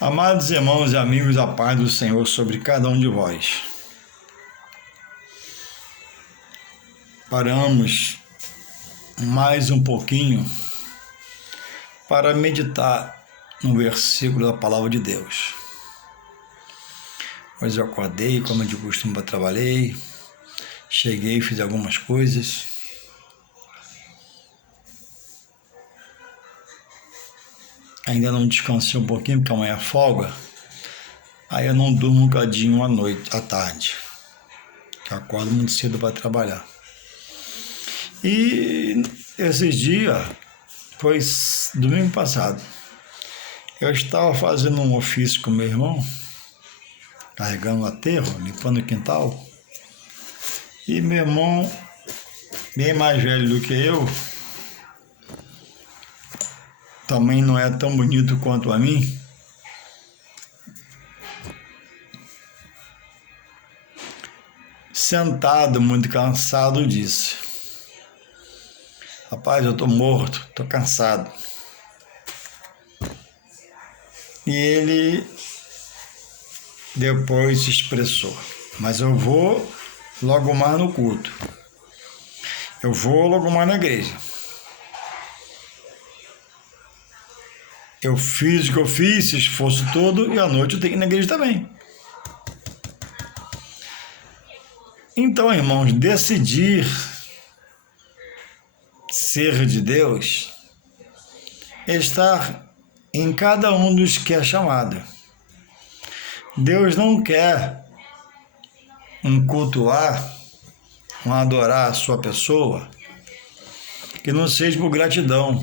Amados irmãos e amigos, a paz do Senhor sobre cada um de vós. Paramos mais um pouquinho para meditar no versículo da palavra de Deus. Hoje eu acordei, como de costume, trabalhei, cheguei, fiz algumas coisas. Ainda não descansei um pouquinho, porque amanhã é folga. Aí eu não durmo um bocadinho à tarde. Eu acordo muito cedo para trabalhar. E esses dias, foi domingo passado, eu estava fazendo um ofício com meu irmão, carregando aterro, limpando o quintal. E meu irmão, bem mais velho do que eu, também não é tão bonito quanto a mim, sentado, muito cansado, disse: rapaz, eu tô morto, tô cansado. E ele depois se expressou: mas eu vou logo mais no culto, eu vou logo mais na igreja. Eu fiz o que eu fiz, esse esforço todo, e à noite eu tenho que ir na igreja também. Então, irmãos, decidir ser de Deus é estar em cada um dos que é chamado. Deus não quer cultuar, adorar a sua pessoa que não seja por gratidão.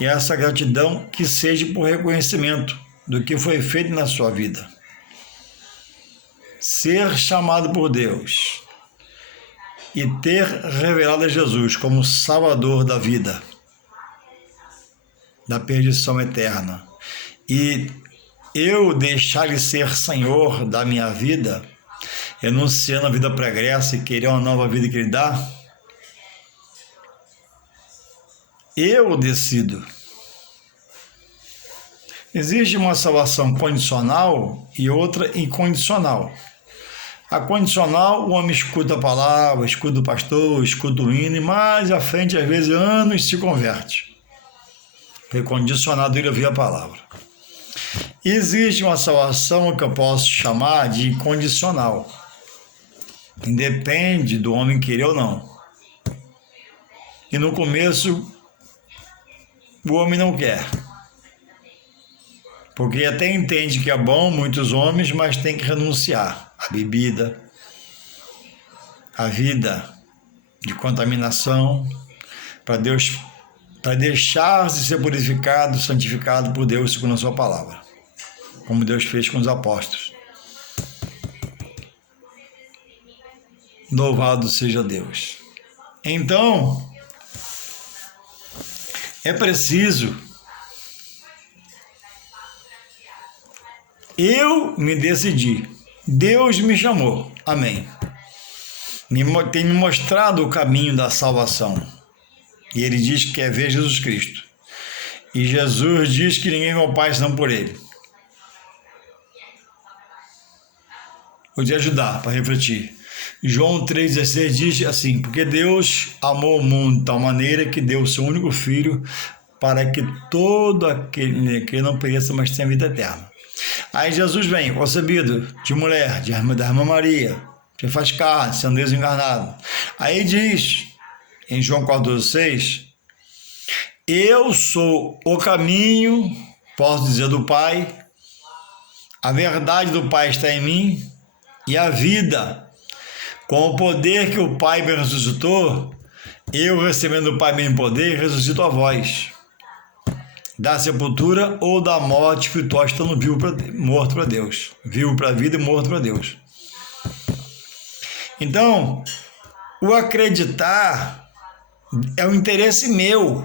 E essa gratidão que seja por reconhecimento do que foi feito na sua vida. Ser chamado por Deus e ter revelado a Jesus como Salvador da vida, da perdição eterna, e eu deixar Ele ser Senhor da minha vida, renunciando a vida pregressa e querer uma nova vida que Ele dá, eu decido. Existe uma salvação condicional e outra incondicional. A condicional, o homem escuta a palavra, escuta o pastor, escuta o hino, e mais à frente, às vezes, anos, se converte. Foi condicionado ele ouvir a palavra. Existe uma salvação que eu posso chamar de incondicional. Independe do homem querer ou não. E no começo, o homem não quer. Porque até entende que é bom, muitos homens, mas tem que renunciar à bebida, à vida de contaminação, para deixar-se ser purificado, santificado por Deus segundo a sua palavra, como Deus fez com os apóstolos. Louvado seja Deus. Então, é preciso eu me decidi. Deus me chamou. Amém. Tem me mostrado o caminho da salvação. E Ele diz que quer ver Jesus Cristo. E Jesus diz que ninguém vê o Pai senão por Ele. Vou te ajudar para refletir. João 3,16 diz assim: porque Deus amou o mundo de tal maneira que deu o seu único Filho para que todo aquele que não pereça, mas tenha vida eterna. Aí Jesus vem, concebido de mulher, da irmã Maria, que faz carne, sendo Deus encarnado. Aí diz, em João 14,6, eu sou o caminho, posso dizer, do Pai, a verdade do Pai está em mim, e a vida, com o poder que o Pai me ressuscitou, eu, recebendo do Pai mesmo poder, ressuscito a vós. Da sepultura ou da morte espiritual, estando morto para Deus. Vivo para a vida e morto para Deus. Então, o acreditar é um interesse meu,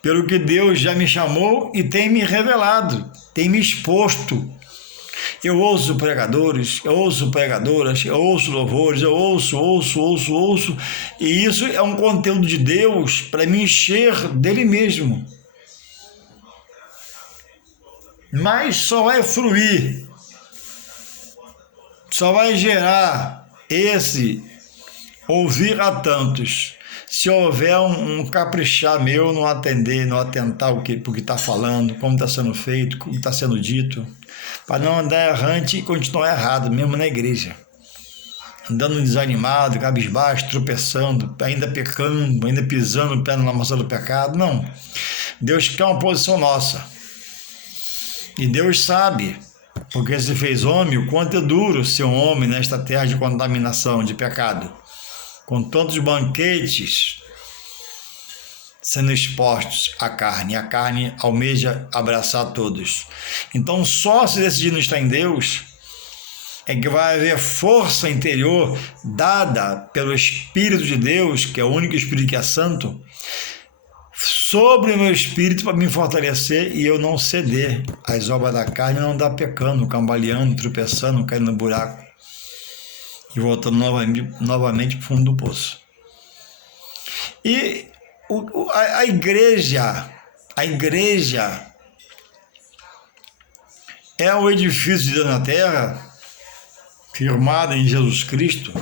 pelo que Deus já me chamou e tem me revelado, tem me exposto. Eu ouço pregadores, eu ouço pregadoras, eu ouço louvores, eu ouço, e isso é um conteúdo de Deus para me encher dele mesmo. mas só vai fruir, só vai gerar esse ouvir a tantos se houver um caprichar meu não atender, não atentar o que está falando, como está sendo feito, como está sendo dito, para não andar errante e continuar errado, mesmo na igreja. Andando desanimado, cabisbaixo, tropeçando, ainda pecando, ainda pisando o pé na maçã do pecado. Não. Deus quer uma posição nossa. E Deus sabe, porque se fez homem, o quanto é duro ser um homem nesta terra de contaminação, de pecado. Com tantos banquetes sendo expostos à carne. A carne almeja abraçar todos. Então, só se decidir não estar em Deus é que vai haver força interior dada pelo Espírito de Deus, que é o único Espírito que é santo, sobre o meu espírito para me fortalecer e eu não ceder às obras da carne, não andar pecando, cambaleando, tropeçando, caindo no buraco e voltando novamente para o fundo do poço. E a igreja é o edifício de Deus na terra, firmado em Jesus Cristo,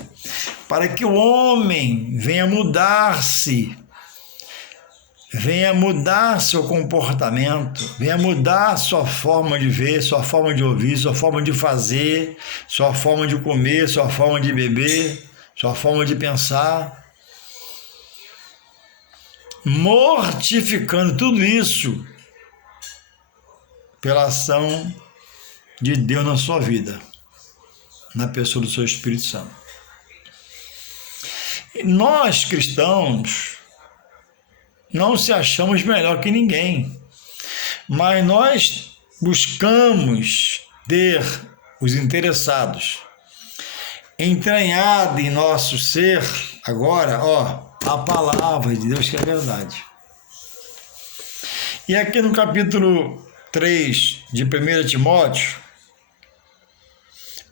para que o homem venha mudar-se, venha mudar seu comportamento, venha mudar sua forma de ver, sua forma de ouvir, sua forma de fazer, sua forma de comer, sua forma de beber, sua forma de pensar, mortificando tudo isso pela ação de Deus na sua vida, na pessoa do seu Espírito Santo. E nós, cristãos, não se achamos melhor que ninguém, mas nós buscamos ter os interessados entranhado em nosso ser, agora, a palavra de Deus que é verdade. E aqui no capítulo 3 de 1 Timóteo,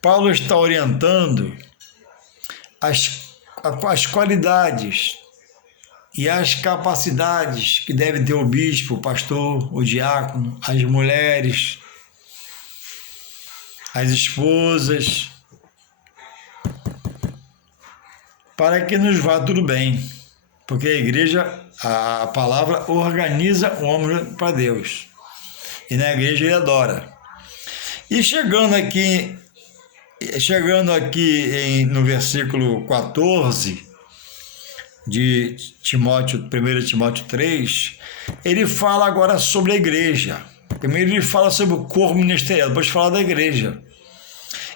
Paulo está orientando as qualidades e as capacidades que deve ter o bispo, o pastor, o diácono, as mulheres, as esposas, para que nos vá tudo bem, porque a igreja, a palavra organiza o homem para Deus, e na igreja ele adora. E chegando aqui no versículo 14 de 1 Timóteo 3, ele fala agora sobre a igreja. Primeiro ele fala sobre o corpo ministerial, depois fala da igreja.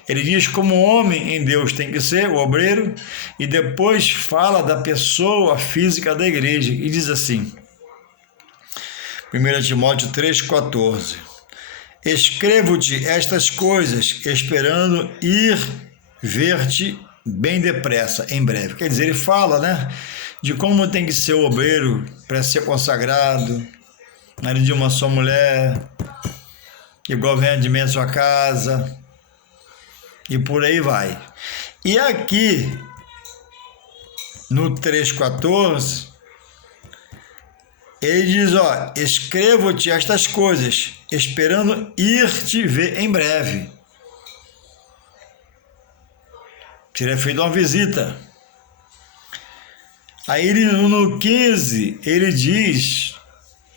Ele diz como o homem em Deus tem que ser, o obreiro, e depois fala da pessoa física da igreja, e diz assim, 1 Timóteo 3,14: Escrevo-te estas coisas, esperando ir ver-te bem depressa, em breve. Quer dizer, ele fala, de como tem que ser o obreiro para ser consagrado, marido de uma só mulher, que governa de bem a sua casa, e por aí vai. E aqui, no 3,14, ele diz, escrevo-te estas coisas, esperando ir te ver em breve. Teria feito uma visita. Aí no 15, ele diz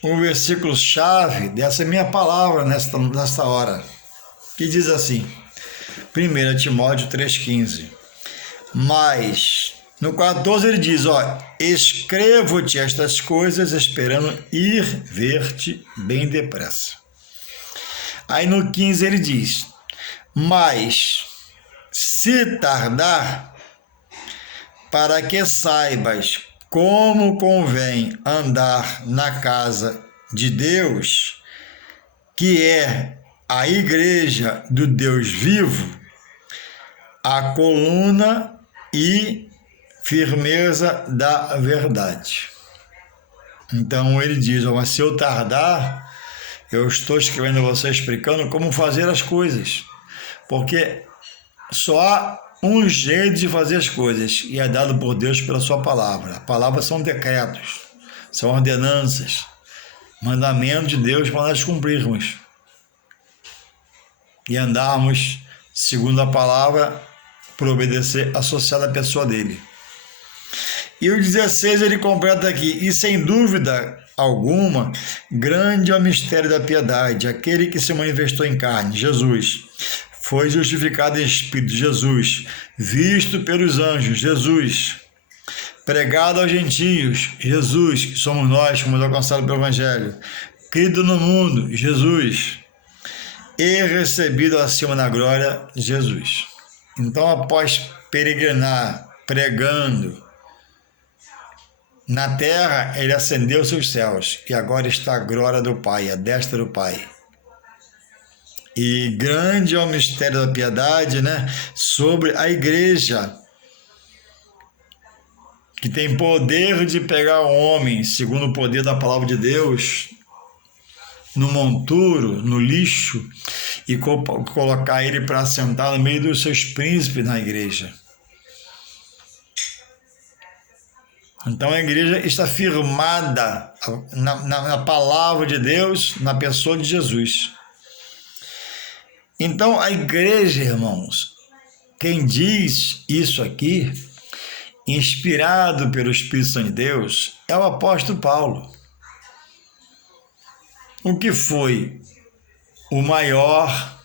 um versículo-chave dessa minha palavra nesta hora, que diz assim, 1 Timóteo 3,15. Mas, no 14 ele diz, escrevo-te estas coisas esperando ir ver-te bem depressa. Aí no 15 ele diz, mas, se tardar, para que saibas como convém andar na casa de Deus, que é a igreja do Deus vivo, a coluna e firmeza da verdade. Então ele diz, mas se eu tardar, eu estou escrevendo a você explicando como fazer as coisas, porque só há um jeito de fazer as coisas, e é dado por Deus pela sua palavra. A palavra são decretos, são ordenanças, mandamentos de Deus para nós cumprirmos. e andarmos segundo a palavra por obedecer associado à pessoa dele. E o 16 ele completa aqui: e sem dúvida alguma, grande é o mistério da piedade, aquele que se manifestou em carne, Jesus. Foi justificado em espírito, Jesus. Visto pelos anjos, Jesus. Pregado aos gentios, Jesus, que somos nós, que fomos alcançados pelo Evangelho. Crido no mundo, Jesus. E recebido acima na glória, Jesus. Então, após peregrinar, pregando na terra, ele ascendeu seus céus e agora está a glória do Pai, a destra do Pai. E grande é o mistério da piedade, né? Sobre a igreja, que tem poder de pegar o homem, segundo o poder da palavra de Deus, no monturo, no lixo, e colocar ele para sentar no meio dos seus príncipes na igreja. Então a igreja está firmada na palavra de Deus, na pessoa de Jesus. Então a igreja, irmãos, quem diz isso aqui, inspirado pelo Espírito Santo de Deus, é o apóstolo Paulo. O que foi o maior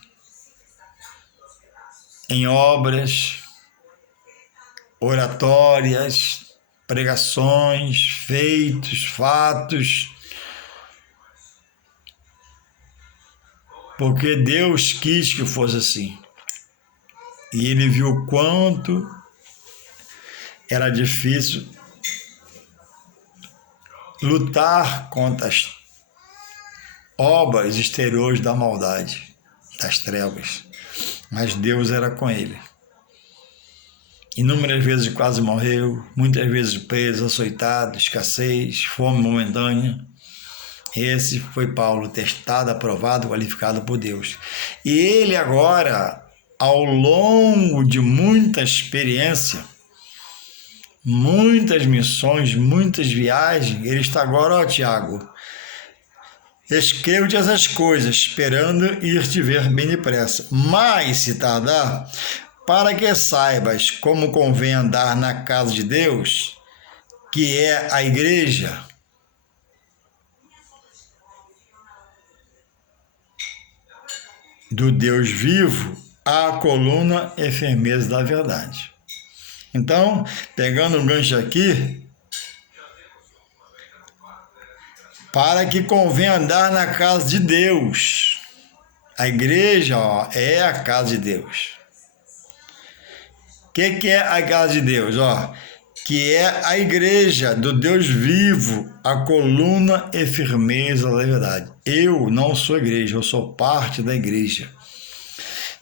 em obras, oratórias, pregações, feitos, fatos, porque Deus quis que fosse assim. E ele viu o quanto era difícil lutar contra as obras exteriores da maldade, das trevas. Mas Deus era com ele. Inúmeras vezes quase morreu, muitas vezes preso, açoitado, escassez, fome momentânea. Esse foi Paulo, testado, aprovado, qualificado por Deus. E ele agora, ao longo de muita experiência, muitas missões, muitas viagens, ele está agora, ó Tiago, escrevo-te essas coisas, esperando ir te ver bem depressa. Mas, se tardar, para que saibas como convém andar na casa de Deus, que é a igreja, do Deus vivo, a coluna e firmeza da verdade. Então, pegando um gancho aqui, para que convém andar na casa de Deus. A igreja, ó, é a casa de Deus. O que é a casa de Deus? Ó, que é a igreja do Deus vivo, a coluna e firmeza da verdade. Eu não sou igreja, eu sou parte da igreja.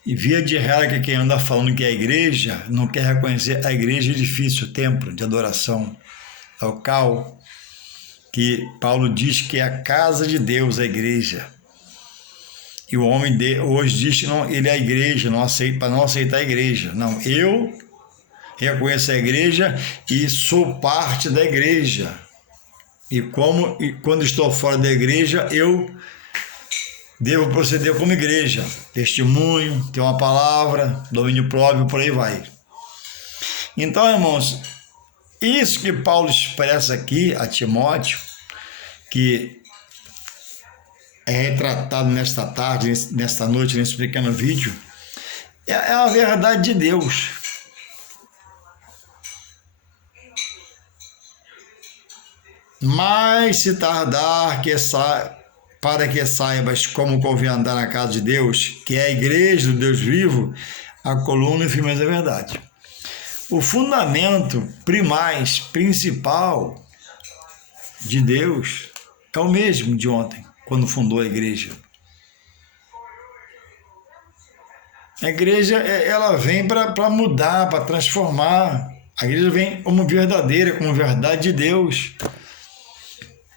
E via de regra que quem anda falando que é igreja, não quer reconhecer a igreja edifício, templo de adoração, local, que Paulo diz que é a casa de Deus, a igreja. E o homem hoje diz que não, ele é a igreja, para não aceitar a igreja. Não, eu reconheço a igreja e sou parte da igreja. E quando estou fora da igreja, eu devo proceder como igreja. Testemunho, ter uma palavra, domínio próprio, por aí vai. Então, irmãos, isso que Paulo expressa aqui a Timóteo, que é retratado nesta tarde, nesta noite, nesse pequeno vídeo, é a verdade de Deus. Mas se tardar, para que saibas como convém andar na casa de Deus, que é a igreja do Deus vivo, a coluna e firmeza da verdade. O fundamento principal de Deus é o mesmo de ontem, quando fundou a igreja. A igreja, ela vem para mudar, para transformar. A igreja vem como verdadeira, como verdade de Deus,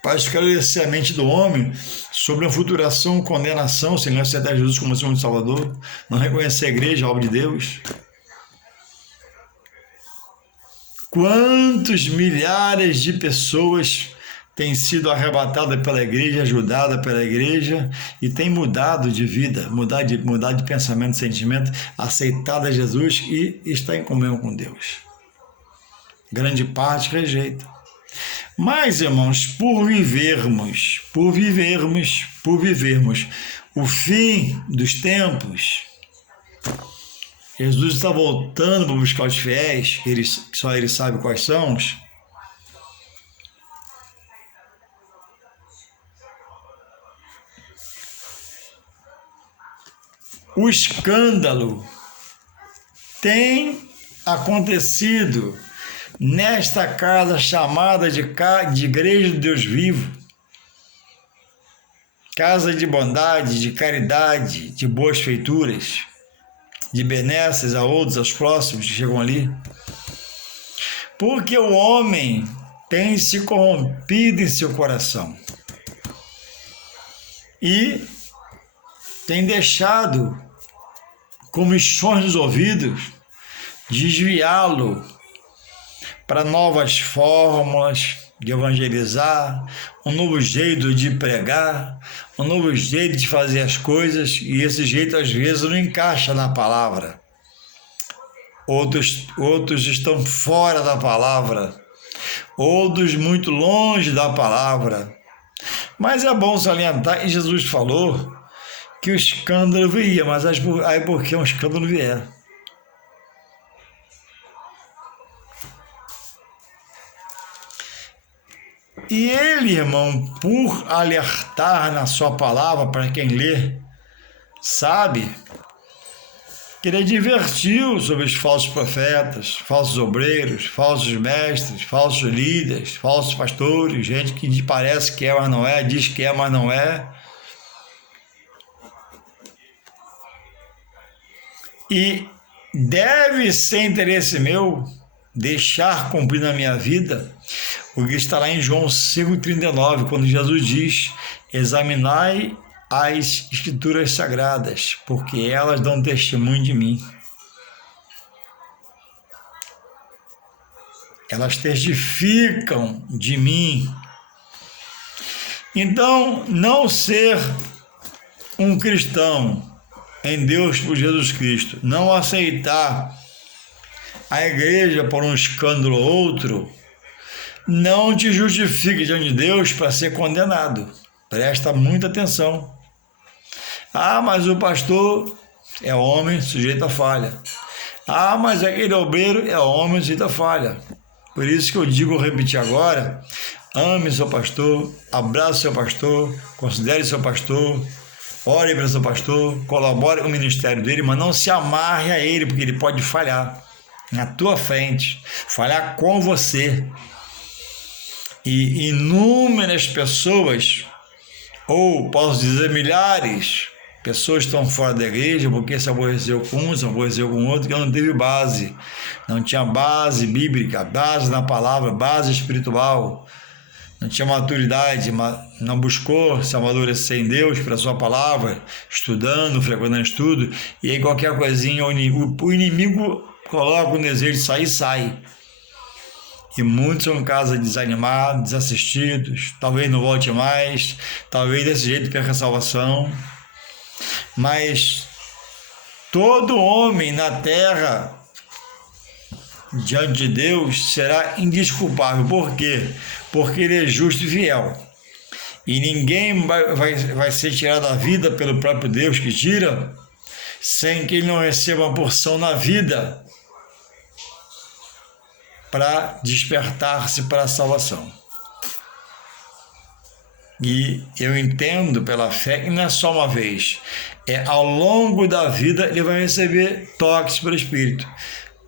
para esclarecer a mente do homem sobre a futuração, condenação, se não aceitar Jesus como Senhor e Salvador, não reconhecer a igreja, a obra de Deus. Quantos milhares de pessoas tem sido arrebatada pela igreja, ajudada pela igreja e tem mudado de vida, mudado de pensamento, sentimento, aceitada Jesus e está em comunhão com Deus. Grande parte rejeita. Mas, irmãos, por vivermos o fim dos tempos, Jesus está voltando para buscar os fiéis, que só Ele sabe quais são. O escândalo tem acontecido nesta casa chamada de Igreja de Deus Vivo, casa de bondade, de caridade, de boas feituras, de benesses a outros, aos próximos que chegam ali, porque o homem tem se corrompido em seu coração e tem deixado comichões nos ouvidos desviá-lo para novas fórmulas de evangelizar, um novo jeito de pregar, um novo jeito de fazer as coisas, e esse jeito às vezes não encaixa na palavra. Outros estão fora da palavra, outros muito longe da palavra. Mas é bom salientar que Jesus falou que o escândalo viria, mas aí por que um escândalo vier? E ele, irmão, por alertar na sua palavra, para quem lê, sabe, que ele advertiu sobre os falsos profetas, falsos obreiros, falsos mestres, falsos líderes, falsos pastores, gente que parece que é, mas não é, diz que é, mas não é. E deve ser interesse meu deixar cumprir na minha vida o que está lá em João 5,39, quando Jesus diz: examinai as Escrituras Sagradas, porque elas dão testemunho de mim. Elas testificam de mim. Então, não ser um cristão em Deus por Jesus Cristo, não aceitar a igreja por um escândalo ou outro, não te justifique diante de Deus para ser condenado. Presta muita atenção. Ah, mas o pastor é homem sujeito a falha. Ah, mas aquele obreiro é homem sujeito a falha. Por isso que eu digo, vou repetir agora: ame seu pastor, abrace seu pastor, considere seu pastor, ore para seu pastor, colabore com o ministério dele, mas não se amarre a ele, porque ele pode falhar na tua frente, falhar com você. E inúmeras pessoas, ou posso dizer milhares, pessoas estão fora da igreja porque se aborreceu com um, se aborreceu com outro, que não teve base, não tinha base bíblica, base na palavra, base espiritual, não tinha maturidade, não buscou se amadurecer em Deus pela sua palavra, estudando, frequentando estudo, e aí qualquer coisinha, o inimigo coloca o desejo de sair, sai. E muitos são em casa desanimados, desassistidos, talvez não volte mais, talvez desse jeito perca a salvação. Mas todo homem na terra, diante de Deus, será indesculpável. Por quê? Porque ele é justo e fiel. E ninguém vai ser tirado da vida pelo próprio Deus que tira, sem que ele não receba uma porção na vida para despertar-se para a salvação. E eu entendo pela fé que não é só uma vez, ao longo da vida ele vai receber toques pelo Espírito,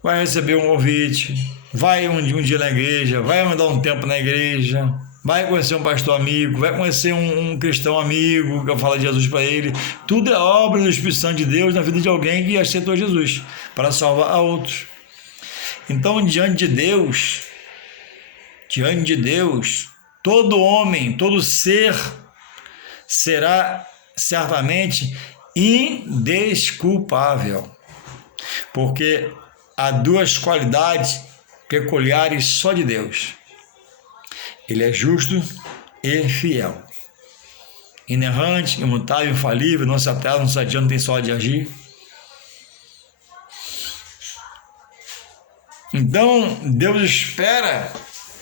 vai receber um convite, vai um dia na igreja, vai mandar um tempo na igreja, vai conhecer um pastor amigo, vai conhecer um cristão amigo que fala de Jesus para ele. Tudo é obra do Espírito Santo de Deus na vida de alguém que aceitou Jesus para salvar a outros. Então, diante de Deus, todo homem, todo ser será certamente indesculpável, porque há duas qualidades peculiares só de Deus: ele é justo e fiel. Inerrante, imutável, infalível, não se atrasa, não se adianta, não tem só de agir. Então, Deus espera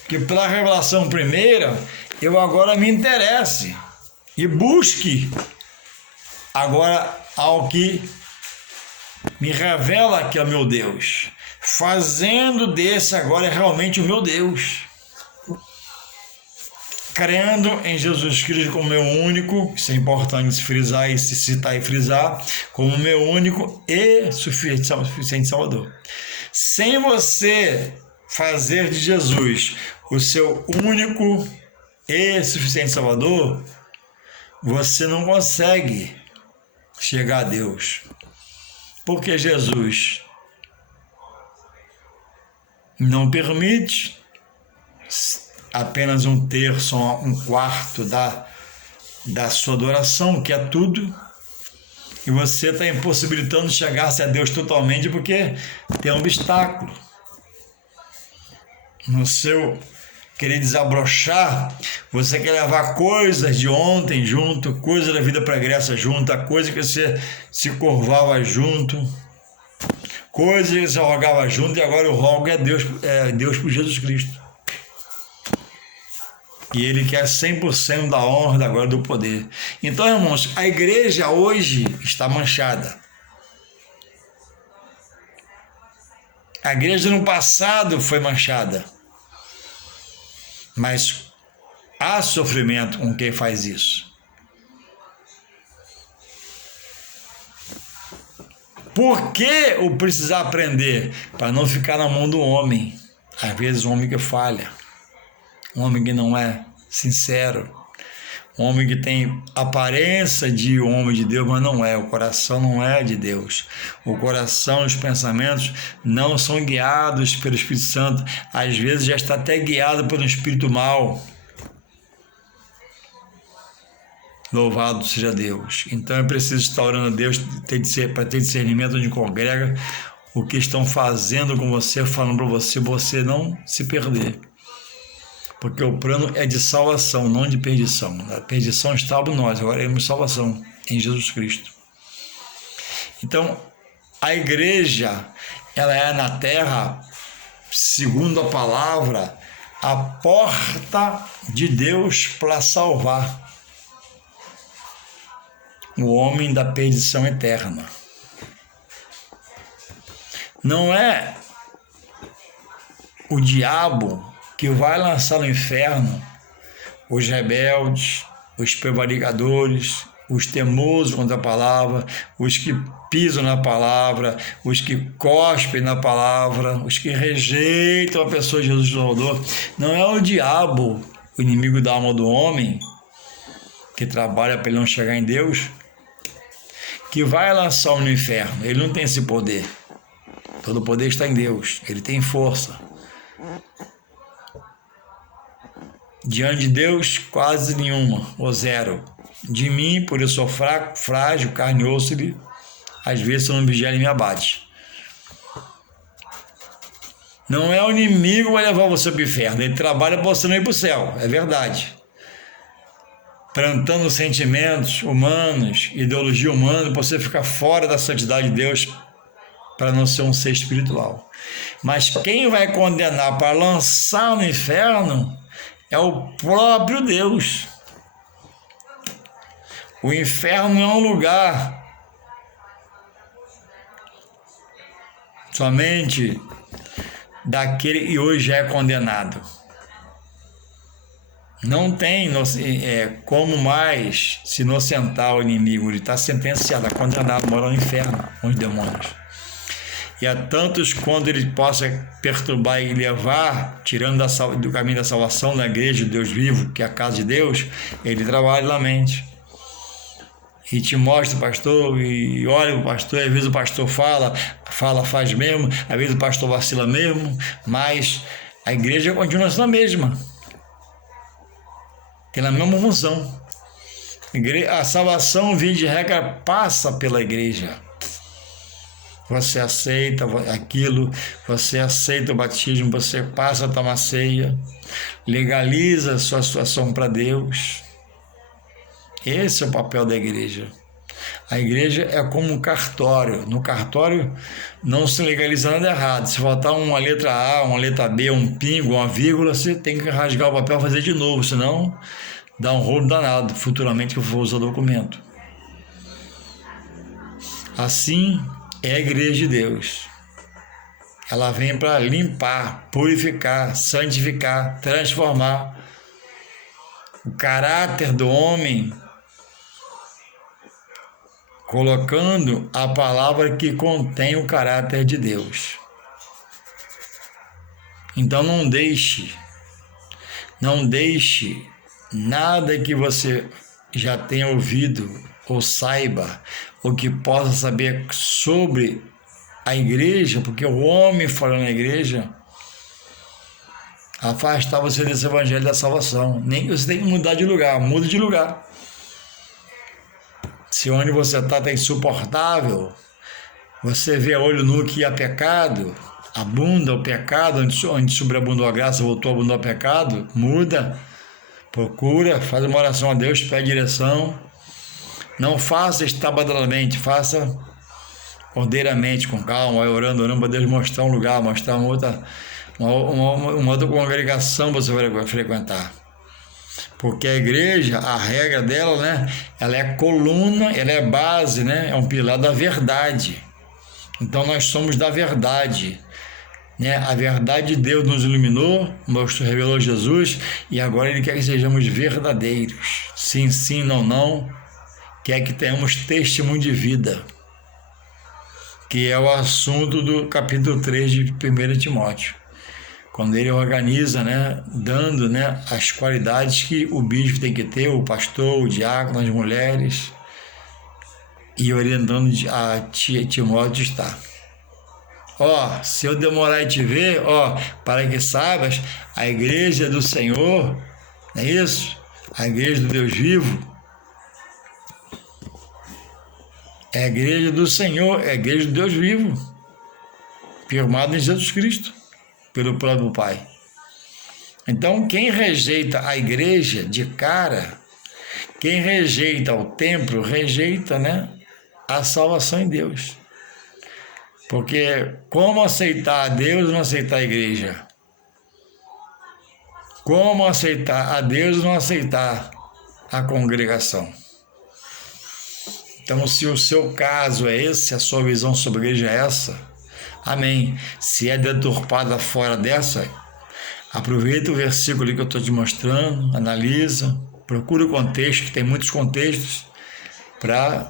que pela revelação primeira, eu agora me interesse e busque agora ao que me revela que é o meu Deus, fazendo desse agora realmente o meu Deus, crendo em Jesus Cristo como meu único, isso é importante se frisar e se citar e frisar, como meu único e suficiente Salvador. Sem você fazer de Jesus o seu único e suficiente Salvador, você não consegue chegar a Deus. Porque Jesus não permite apenas um terço, um quarto da sua adoração, que é tudo, e você está impossibilitando chegar-se a Deus totalmente porque tem um obstáculo. No seu querer desabrochar, você quer levar coisas de ontem junto, coisas da vida pregressa junto, a coisa que você se curvava junto, coisas que você rogava junto, e agora o rogo é Deus por Jesus Cristo. E Ele quer 100% da honra, da glória, do poder. Então, irmãos, a igreja hoje está manchada. A igreja no passado foi manchada. Mas há sofrimento com quem faz isso. Por que o precisar aprender? Para não ficar na mão do homem. Às vezes um homem que falha. Um homem que não é sincero. Um homem que tem aparência de homem de Deus, mas não é. O coração não é de Deus. O coração e os pensamentos não são guiados pelo Espírito Santo. Às vezes já está até guiado por um espírito mau. Louvado seja Deus. Então é preciso estar orando a Deus para ter discernimento onde congrega, o que estão fazendo com você, falando para você não se perder. Porque o plano é de salvação, não de perdição. A perdição estava em nós, agora é salvação em Jesus Cristo. Então, a igreja, ela é na terra, segundo a palavra, a porta de Deus para salvar o homem da perdição eterna. Não é o diabo que vai lançar no inferno os rebeldes, os prevaricadores, os teimosos contra a palavra, os que pisam na palavra, os que cospem na palavra, os que rejeitam a pessoa de Jesus Salvador. Não é o diabo, o inimigo da alma do homem, que trabalha para ele não chegar em Deus, que vai lançar o no inferno. Ele não tem esse poder. Todo o poder está em Deus. Ele tem força. Diante de Deus, quase nenhuma, ou zero. De mim, por eu sou fraco, frágil, carne e osso, às vezes eu não vigia e me abate. Não é o inimigo que vai levar você para o inferno, ele trabalha para você não ir para o céu, é verdade. Plantando sentimentos humanos, ideologia humana, para você ficar fora da santidade de Deus, para não ser um ser espiritual. Mas quem vai condenar para lançar no inferno é o próprio Deus. O inferno não é um lugar somente daquele que hoje é condenado. Não tem como mais se inocentar o inimigo. Ele está sentenciado, está condenado a morar no inferno com os demônios. E há tantos quando ele possa perturbar e levar, tirando do caminho da salvação da igreja de Deus vivo, que é a casa de Deus, ele trabalha na mente. E te mostra o pastor, e olha o pastor, às vezes o pastor faz mesmo, às vezes o pastor vacila mesmo, mas a igreja continua sendo a mesma. Tem a mesma função. A salvação, via de regra, passa pela igreja. você aceita aquilo, você aceita o batismo, você passa a tomar ceia, legaliza a sua situação para Deus. Esse é o papel da igreja. A igreja é como um cartório. No cartório não se legaliza nada errado. Se faltar uma letra A, uma letra B, um pingo, uma vírgula, você tem que rasgar o papel e fazer de novo, senão dá um rolo danado futuramente que eu for usar o documento. Assim é a igreja de Deus. Ela vem para limpar, purificar, santificar, transformar o caráter do homem, colocando a palavra que contém o caráter de Deus. Então não deixe nada que você já tenha ouvido ou saiba, ou que possa saber sobre a igreja, porque o homem falando na igreja, afastar você desse evangelho da salvação. Nem você tem que mudar de lugar, muda de lugar. Se onde você está insuportável, você vê a olho nu que há pecado, abunda o pecado, onde sobreabundou a graça, voltou a abundar o pecado, muda, procura, faz uma oração a Deus, pede direção. Não faça estabadalamente, faça ordeiramente, com calma, vai orando para Deus mostrar um lugar, mostrar uma outra congregação para você frequentar. Porque a igreja, a regra dela, né, ela é coluna, ela é base, né, é um pilar da verdade. Então nós somos da verdade, né? A verdade de Deus nos iluminou, revelou Jesus, e agora Ele quer que sejamos verdadeiros. Sim, sim, não, não. Quer que tenhamos testemunho de vida, que é o assunto do capítulo 3 de 1 Timóteo. Quando ele organiza, né, dando, né, as qualidades que o bispo tem que ter, o pastor, o diácono, as mulheres, e orientando a Timóteo está. Se eu demorar em te ver, para que saibas, a igreja do Senhor, não é isso? A igreja do Deus vivo, é a igreja do Senhor, é a igreja do Deus vivo, firmada em Jesus Cristo, pelo próprio Pai. Então, quem rejeita a igreja de cara, quem rejeita o templo, rejeita, né, a salvação em Deus. Porque como aceitar a Deus e não aceitar a igreja? Como aceitar a Deus e não aceitar a congregação? Então, se o seu caso é esse, a sua visão sobre a igreja é essa, amém. Se é deturpada fora dessa, aproveita o versículo que eu estou te mostrando, analisa, procura o contexto, que tem muitos contextos, para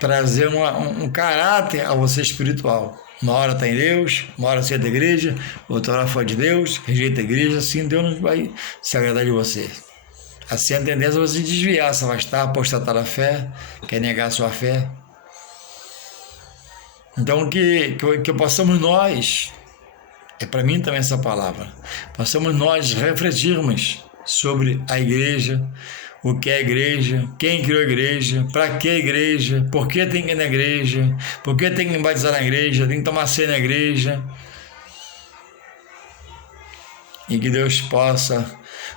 trazer um caráter a você espiritual. Uma hora está em Deus, uma hora você é da igreja, outra hora fora de Deus, rejeita a igreja, assim Deus não vai se agradar de você. Assim a tendência é você desviar, se afastar, apostatar da fé, quer negar a sua fé. Então que possamos nós, é para mim também essa palavra, possamos nós refletirmos sobre a igreja, o que é a igreja, quem criou a igreja, para que a igreja, por que tem que ir na igreja, por que tem que batizar na igreja, tem que tomar ceia na igreja. E que Deus possa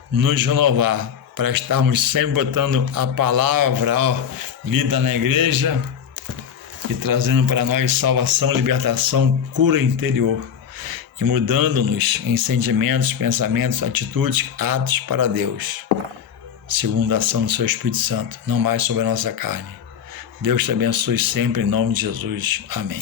nos renovar para estarmos sempre botando a palavra lida na igreja e trazendo para nós salvação, libertação, cura interior e mudando-nos em sentimentos, pensamentos, atitudes, atos para Deus, segundo a ação do seu Espírito Santo, não mais sobre a nossa carne. Deus te abençoe sempre em nome de Jesus. Amém.